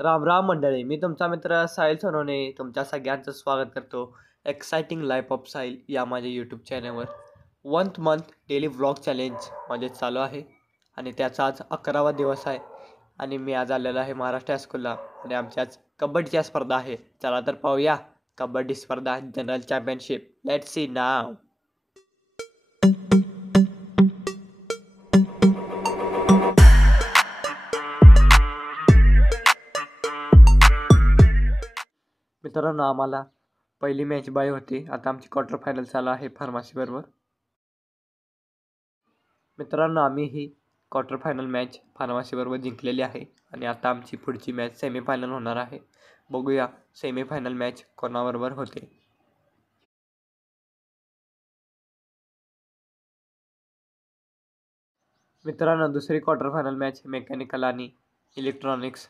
राम राम मंडळी, मी तुमचा मित्र साहिल सोनवणे तुमच्या सगळ्यांचं स्वागत करतो एक्साइटिंग लाईफ ऑफ साहिल या माझ्या यूट्यूब चॅनलवर. 1 मंथ डेली व्लॉग चॅलेंज माझे चालू आहे आणि त्याचा आज 11वा दिवस आहे आणि मी आज आलेलो आहे महाराष्ट्र हायस्कूलला आणि आमची आज कबड्डीची स्पर्धा आहे. चला तर पाहूया कबड्डी स्पर्धा जनरल चॅम्पियनशिप. लेट्स सी नाव. मित्रांनो, आम्हाला पहिली मॅच बाय होती. आता आमची क्वार्टर फायनल चालू आहे फार्मसी बरोबर. मित्रांनो, आम्ही ही क्वार्टर फायनल मॅच फार्मसी बरोबर जिंकलेली आहे आणि आता आमची पुढची मॅच सेमीफायनल होणार आहे. बघूया सेमीफायनल मॅच कोणाबरोबर होते. मित्रांनो, दुसरी क्वार्टर फायनल मॅच मेकॅनिकल आणि इलेक्ट्रॉनिक्स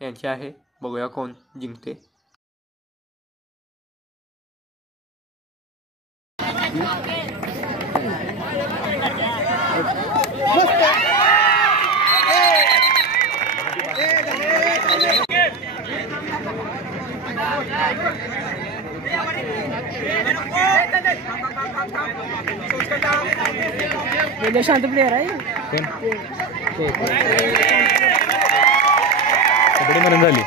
यांची आहे. बघूया कोण जिंकते. शांत प्लेयर आहे कबड्डी म्हणून झाली.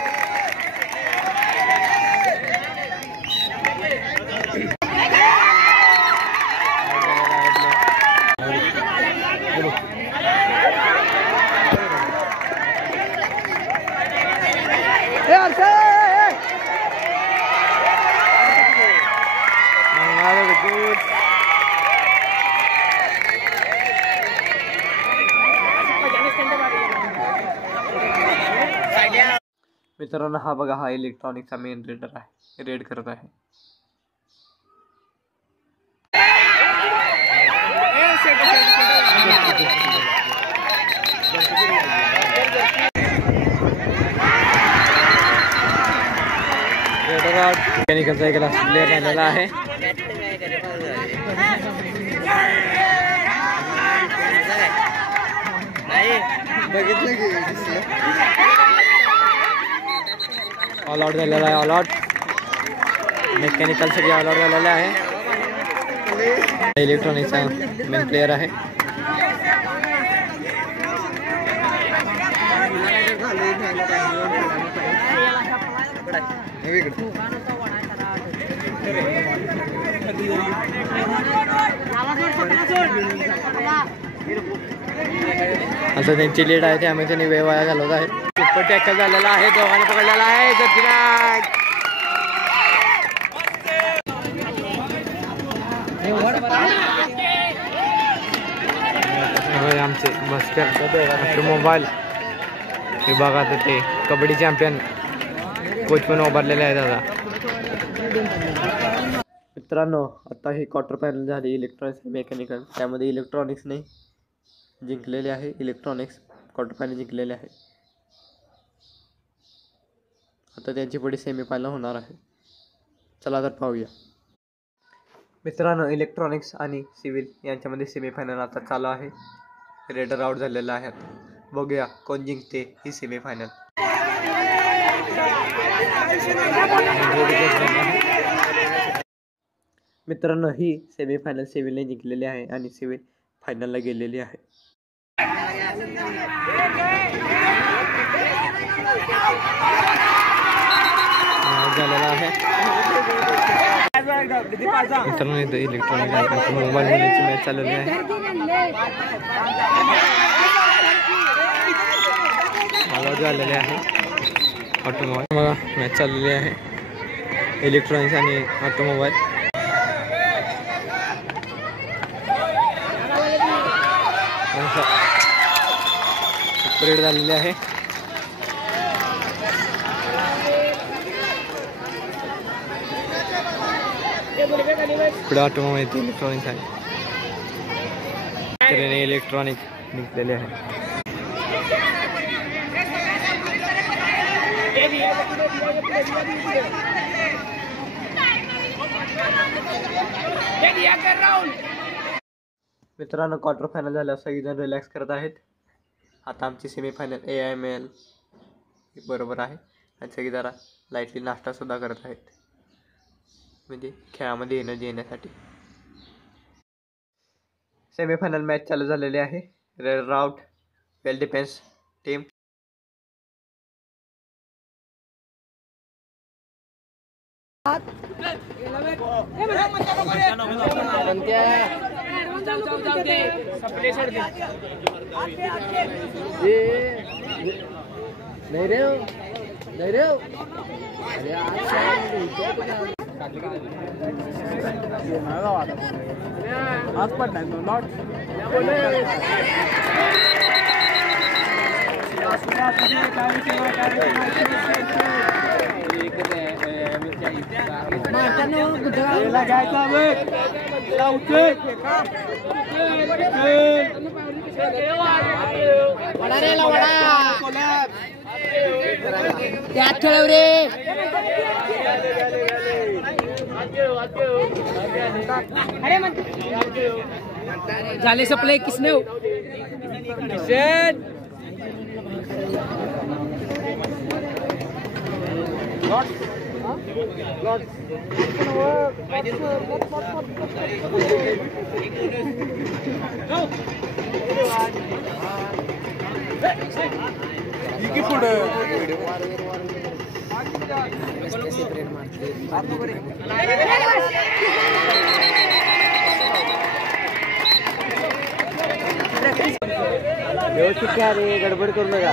मित्रांनो, हा बघा, हा इलेक्ट्रॉनिकचा मेन रेडर आहे, रेड करत आहे. मेकॅनिकलचा एक लास्ट प्लेअर राहिलेला आहे. ऑल आउट झालेला आहे. ऑल आउट मेकॅनिकल सगळे ऑल आउट झालेला आहे. इलेक्ट्रॉनिकचा मेन प्लेअर आहे. आता त्यांची लीड आहे त्यामुळे त्यांनी वेळ वाया घालवत आहे. सुपर टॅकल झालेला आहे. दोघांनी पकडलेला आहे. आमचे भास्कर मोबाईल विभागात ते कबड्डी चॅम्पियन कोच पण उभारलेले आहे दादा. मित्रांनो, आता ही क्वार्टर फायनल झाली इलेक्ट्रॉनिक्स मेकॅनिकल. त्यामध्ये इलेक्ट्रॉनिक्सने जिंकलेले आहे. इलेक्ट्रॉनिक्स क्वार्टर फायनल जिंकलेले आहे. आता त्यांची पुढे सेमीफायनल होणार आहे. चला तर पाहूया. मित्रांनो, इलेक्ट्रॉनिक्स आणि सिव्हिल यांच्यामध्ये सेमीफायनल आता चालू आहे. रेडर आउट झालेला आहे. बघूया कोण जिंकते ही सेमीफायनल. मित्रांनो, ही सेमीफायनल सिव्हिलने जिंकलेली आहे आणि सिव्हिल फायनलला गेलेली आहे. झालेला आहे. मित्रांनो, इथं इलेक्ट्रॉनिक मोबाईलमध्येची मॅच चालवली आहे. ऑल झालेले आहे. ऑटोमोबाईल बघा मॅच चाललेली आहे. इलेक्ट्रॉनिक्स आणि ऑटोमोबाईल. परेड झालेली आहे. पुढे ऑटोमोबाईल इलेक्ट्रॉनिक्स आहे. त्याने इलेक्ट्रॉनिक निघलेले आहे. मित्रांनो, क्वार्टर फायनल झाल्यावर सगळेजण रिलॅक्स करत आहेत. आता आमची सेमीफायनल AIML बरोबर आहे. आणि सगळे जरा लाईटली नाश्तासुद्धा करत आहेत, म्हणजे खेळामध्ये एनर्जी येण्यासाठी. सेमीफायनल मॅच चालू झालेली आहे. रेड राउट वेल डिफेन्स टीम. झाले सप्लाय किसने हो व्यवस्थित क्या रे, गडबड करू नका.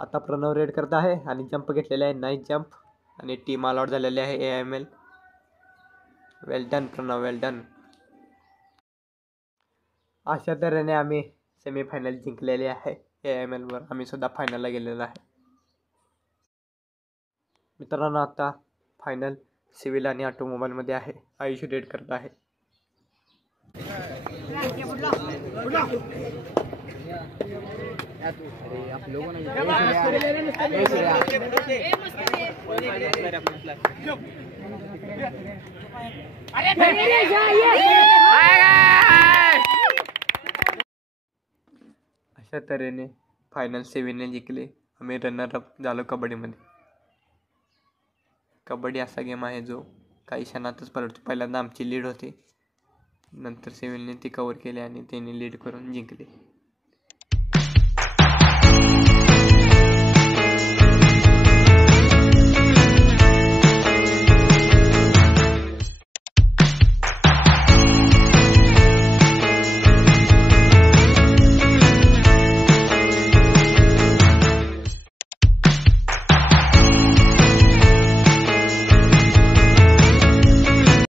आता प्रणव रेड करत आहे आणि जंप घेतलेला आहे, नाईस जंप. आणि टीम ऑल आउट झालेली आहे AIML. वेल डन प्रणव, वेल डन. अशा तऱ्हेने आम्ही सेमीफायनल जिंकलेली आहे AIML वर. आम्ही सुद्धा फायनलला गेलेलो आहे. मित्रांनो, आता फायनल सिव्हिल आणि ऑटोमोबाईलमध्ये आहे. आयुष रेड करत आहे. अशा तऱ्हेने फायनल सेव्हीने जिंकले. आम्ही रनर अप झालो कबड्डीमध्ये. कबड्डी असा गेम आहे जो काही क्षणातच पलटतो. पहिल्यांदा आमची लीड होती, नंतर सेव्हीने ती कव्हर केली आणि त्यांनी लीड करून जिंकले.